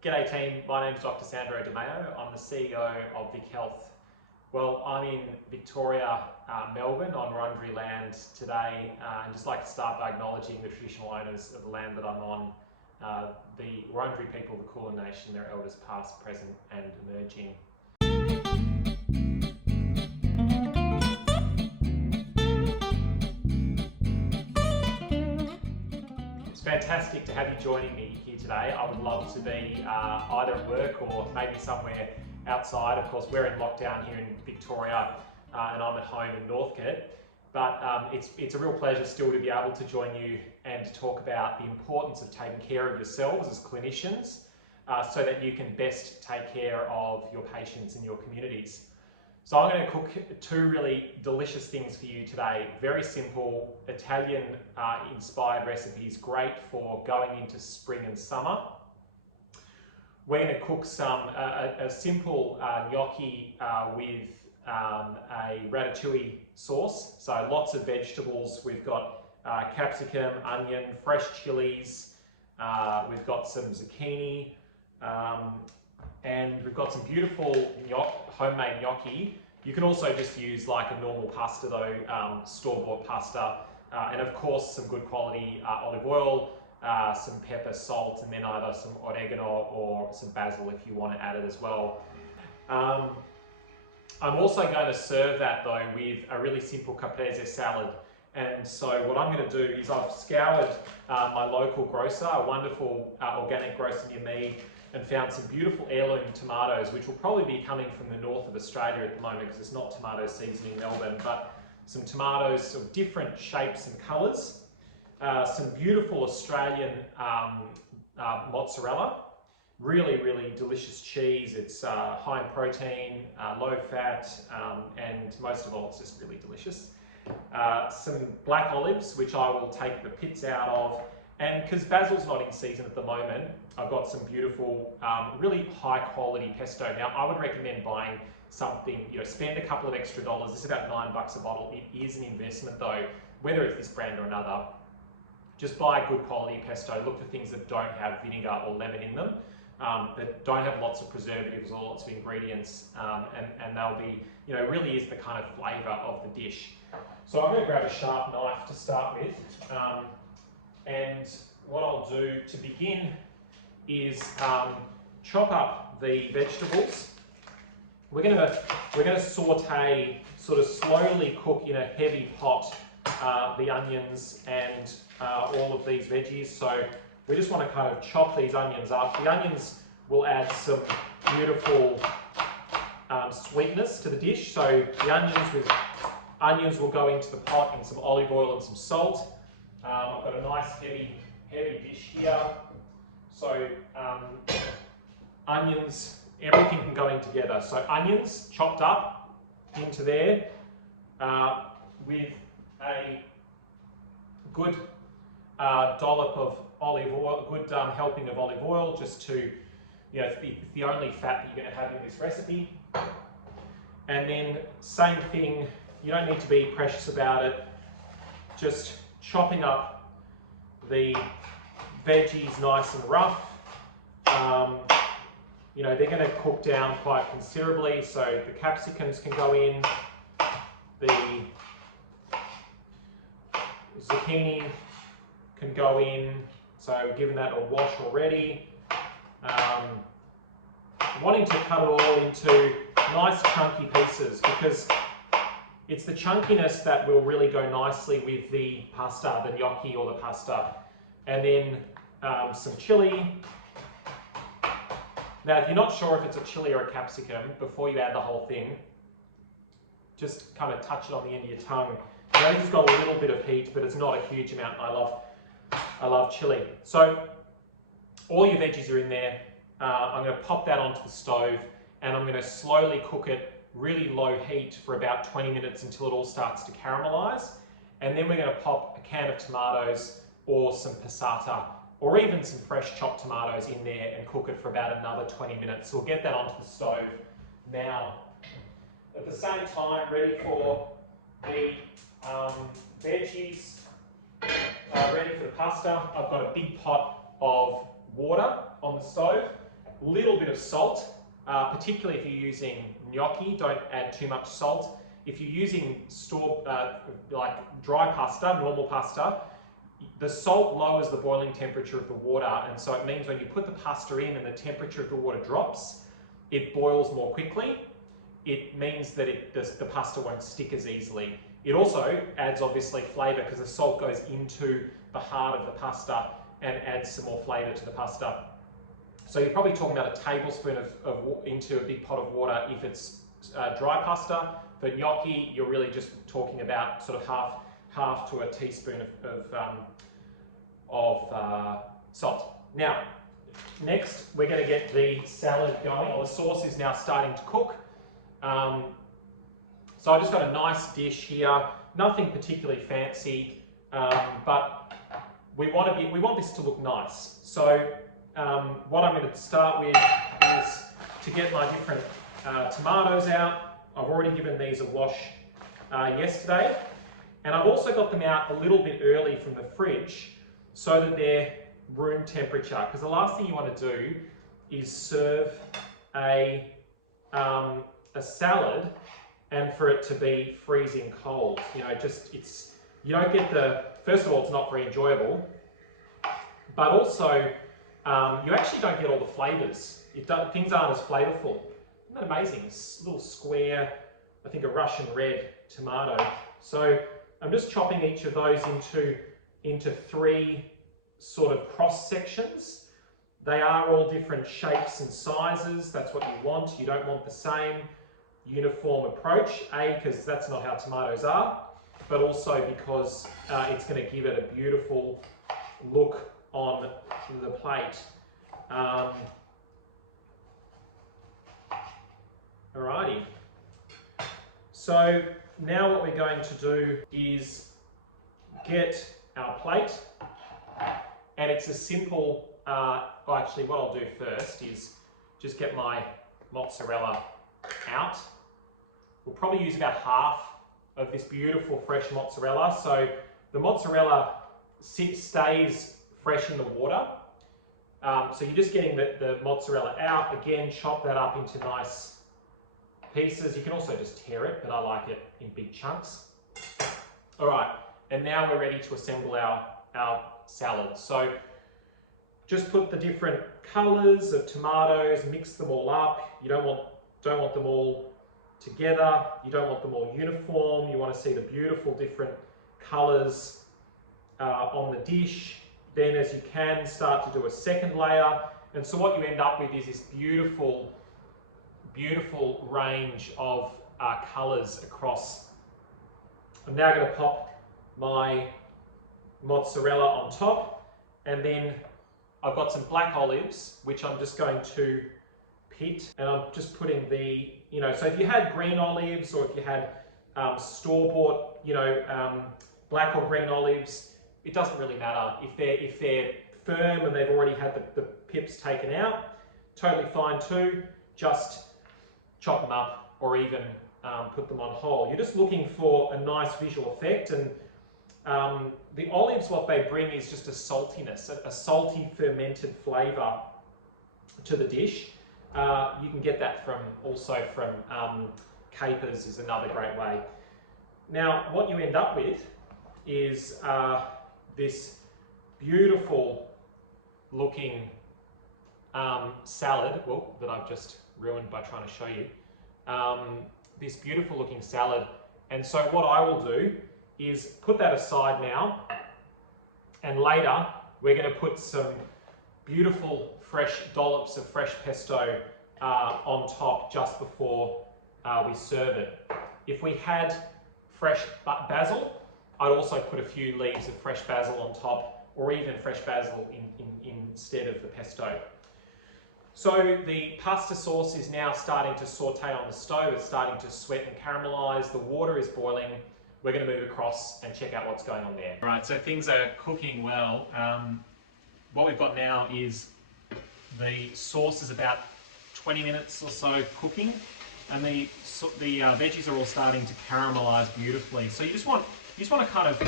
G'day team, my name is Dr Sandro Demaio. I'm the CEO of Vic Health. Well, I'm in Victoria, Melbourne on Wurundjeri land today, and just like to start by acknowledging the traditional owners of the land that I'm on, the Wurundjeri people of the Kulin Nation, their elders past, present and emerging. It's fantastic to have you joining me here today. I would love to be either at work or maybe somewhere outside. Of course, we're in lockdown here in Victoria and I'm at home in Northcote. But it's a real pleasure still to be able to join you and to talk about the importance of taking care of yourselves as clinicians so that you can best take care of your patients in your communities. So I'm going to cook two really delicious things for you today. Very simple Italian inspired recipes, great for going into spring and summer. We're going to cook a simple gnocchi with a ratatouille sauce. So lots of vegetables. We've got capsicum, onion, fresh chilies. We've got some zucchini. And we've got some beautiful homemade gnocchi. You can also just use like a normal pasta though, store-bought pasta. And of course some good quality olive oil, some pepper, salt, and then either some oregano or some basil if you want to add it as well. I'm also going to serve that though with a really simple caprese salad. And so what I'm going to do is I've scoured my local grocer, a wonderful organic grocer near me, and found some beautiful heirloom tomatoes, which will probably be coming from the north of Australia at the moment because it's not tomato season in Melbourne, but some tomatoes of different shapes and colours, some beautiful Australian mozzarella, really delicious cheese. It's high in protein, low fat, and most of all it's just really delicious. Some black olives, which I will take the pits out of. And because basil's not in season at the moment, I've got some beautiful, really high quality pesto. Now, I would recommend buying something, spend a couple of extra dollars. This is about $9 a bottle. It is an investment though, whether it's this brand or another. Just buy good quality pesto. Look for things that don't have vinegar or lemon in them, that don't have lots of preservatives or lots of ingredients, and they'll be, really is the kind of flavor of the dish. So I'm going to grab a sharp knife to start with. And what I'll do to begin is chop up the vegetables. We're gonna saute, sort of slowly cook in a heavy pot, the onions and all of these veggies. So we just want to kind of chop these onions up. The onions will add some beautiful sweetness to the dish. So the onions will go into the pot and some olive oil and some salt. I've got a nice heavy dish here. So onions, everything can go in together. So onions chopped up into there with a good dollop of olive oil, a good helping of olive oil, just to, it's the only fat that you're going to have in this recipe. And then same thing, you don't need to be precious about it, just chopping up the veggies nice and rough. They're going to cook down quite considerably, so the capsicums can go in, the zucchini can go in, so given that a wash already. Wanting to cut it all into nice chunky pieces because it's the chunkiness that will really go nicely with the pasta, the gnocchi or the pasta. And then some chili. Now, if you're not sure if it's a chili or a capsicum, before you add the whole thing, just kind of touch it on the end of your tongue. This has got a little bit of heat, but it's not a huge amount. I love chili. So all your veggies are in there. I'm going to pop that onto the stove and I'm going to slowly cook it really low heat for about 20 minutes until it all starts to caramelize. And then we're going to pop a can of tomatoes or some passata or even some fresh chopped tomatoes in there and cook it for about another 20 minutes. So we'll get that onto the stove now. At the same time, ready for the veggies, ready for the pasta. I've got a big pot of water on the stove little bit of salt, particularly if you're using gnocchi. Don't add too much salt. If you're using like dry pasta, normal pasta, the salt lowers the boiling temperature of the water, and so it means when you put the pasta in and the temperature of the water drops, it boils more quickly. It means that the pasta won't stick as easily. It also adds obviously flavour because the salt goes into the heart of the pasta and adds some more flavour to the pasta. So you're probably talking about a tablespoon into a big pot of water if it's dry pasta. For gnocchi, you're really just talking about sort of half to a teaspoon of salt. Now, next we're going to get the salad going. Well, the sauce is now starting to cook. So I just got a nice dish here, nothing particularly fancy, but we want this to look nice. So what I'm going to start with is to get my different tomatoes out. I've already given these a wash yesterday, and I've also got them out a little bit early from the fridge so that they're room temperature, because the last thing you want to do is serve a salad and for it to be freezing cold. You know, you don't get first of all, it's not very enjoyable, but also you actually don't get all the flavours. Things aren't as flavourful. Isn't that amazing? This little square, I think a Russian red tomato. So I'm just chopping each of those into 3 sort of cross sections. They are all different shapes and sizes. That's what you want. You don't want the same uniform approach, because that's not how tomatoes are, but also because it's going to give it a beautiful look on the plate. Alrighty. So now what we're going to do is get our plate, and it's a simple, well, actually what I'll do first is just get my mozzarella out. We'll probably use about half of this beautiful fresh mozzarella. So the mozzarella stays fresh in the water. So you're just getting the mozzarella out. Again, chop that up into nice pieces. You can also just tear it, but I like it in big chunks. All right, and now we're ready to assemble our salad. So just put the different colors of tomatoes, mix them all up. You don't want them all together. You don't want them all uniform. You want to see the beautiful different colors on the dish. Then as you can, start to do a second layer. And so what you end up with is this beautiful range of colors across. I'm now going to pop my mozzarella on top, and then I've got some black olives, which I'm just going to pit, and I'm just putting so if you had green olives, or if you had store-bought, black or green olives, it doesn't really matter. If they're firm and they've already had the pips taken out, totally fine too. Just chop them up, or even put them on whole. You're just looking for a nice visual effect, and the olives, what they bring is just a saltiness, a salty fermented flavour to the dish. You can get that from capers is another great way. Now, what you end up with is this beautiful looking salad, that I've just ruined by trying to show you. This beautiful looking salad. And so what I will do is put that aside now, and later we're going to put some beautiful fresh dollops of fresh pesto on top just before we serve it. If we had fresh basil, I'd also put a few leaves of fresh basil on top, or even fresh basil instead of the pesto. So the pasta sauce is now starting to saute on the stove. It's starting to sweat and caramelize. The water is boiling. We're going to move across and check out what's going on there. All right, so things are cooking well. What we've got now is the sauce is about 20 minutes or so cooking, and the veggies are all starting to caramelize beautifully. So you just want to kind of,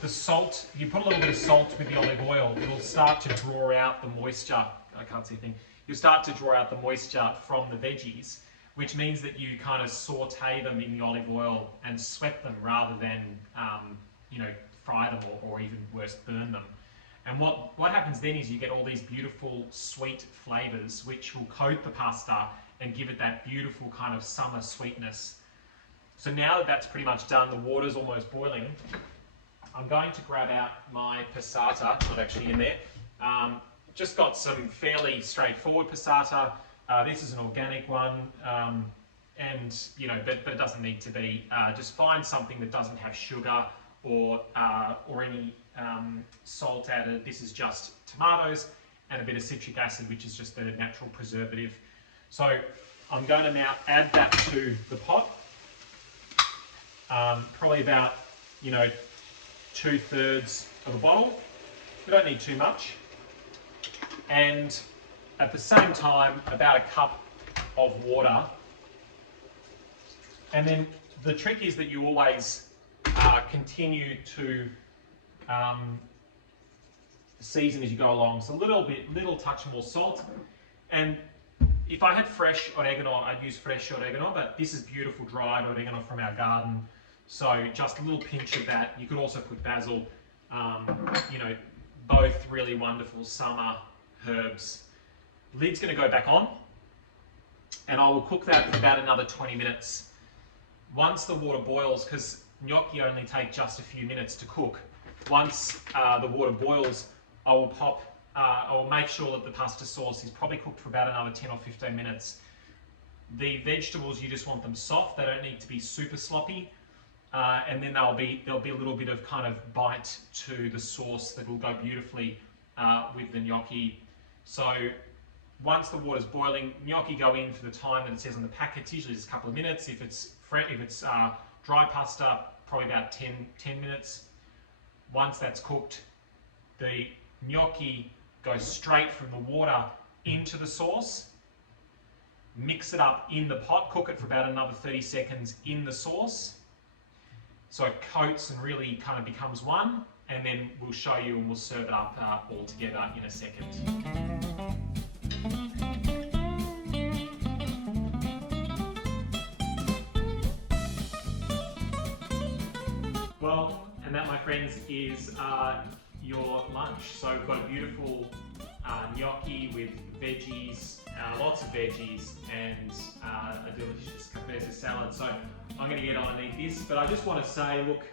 the salt, you put a little bit of salt with the olive oil, it'll start to draw out the moisture. I can't see a thing. you'll start to draw out the moisture from the veggies, which means that you kind of saute them in the olive oil and sweat them rather than, fry them or even worse, burn them. And what happens then is you get all these beautiful sweet flavours which will coat the pasta and give it that beautiful kind of summer sweetness. So now that that's pretty much done, the water's almost boiling, I'm going to grab out my passata, not actually in there. Just got some fairly straightforward passata. This is an organic one, but it doesn't need to be. Just find something that doesn't have sugar or any salt added. This is just tomatoes and a bit of citric acid, which is just the natural preservative. So I'm going to now add that to the pot. Probably about 2/3 of a bottle. We don't need too much. And at the same time, about a cup of water. And then the trick is that you always continue to season as you go along. So little touch more salt. And if I had fresh oregano, I'd use fresh oregano, but this is beautiful dried oregano from our garden. So just a little pinch of that. You could also put basil, both really wonderful summer herbs. Lid's going to go back on, and I will cook that for about another 20 minutes. Once the water boils, because gnocchi only take just a few minutes to cook, once the water boils, I will make sure that the pasta sauce is probably cooked for about another 10 or 15 minutes. The vegetables, you just want them soft. They don't need to be super sloppy. And then there'll be a little bit of kind of bite to the sauce that will go beautifully with the gnocchi. So once the water's boiling, gnocchi go in for the time that it says on the packet. It's usually just a couple of minutes. If it's dry pasta, probably about 10 minutes. Once that's cooked, the gnocchi goes straight from the water into the sauce. Mix it up in the pot, cook it for about another 30 seconds in the sauce. So it coats and really kind of becomes one, and then we'll show you and we'll serve it up all together in a second. Well, and that, my friends, is your lunch. So we've got a beautiful gnocchi with veggies, lots of veggies, and a delicious caprese salad. So I'm going to get on and eat this, but I just want to say, look,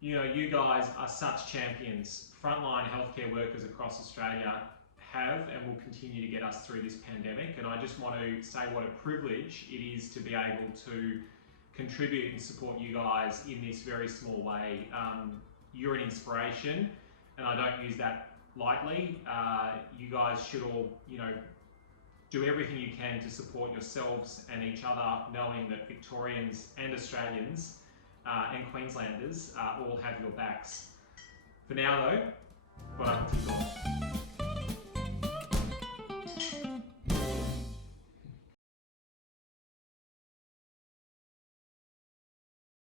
you guys are such champions. Frontline healthcare workers across Australia have and will continue to get us through this pandemic, and I just want to say what a privilege it is to be able to contribute and support you guys in this very small way. You're an inspiration, and I don't use that lightly. You guys should all, do everything you can to support yourselves and each other, knowing that Victorians and Australians and Queenslanders all have your backs. For now though, well done to you all.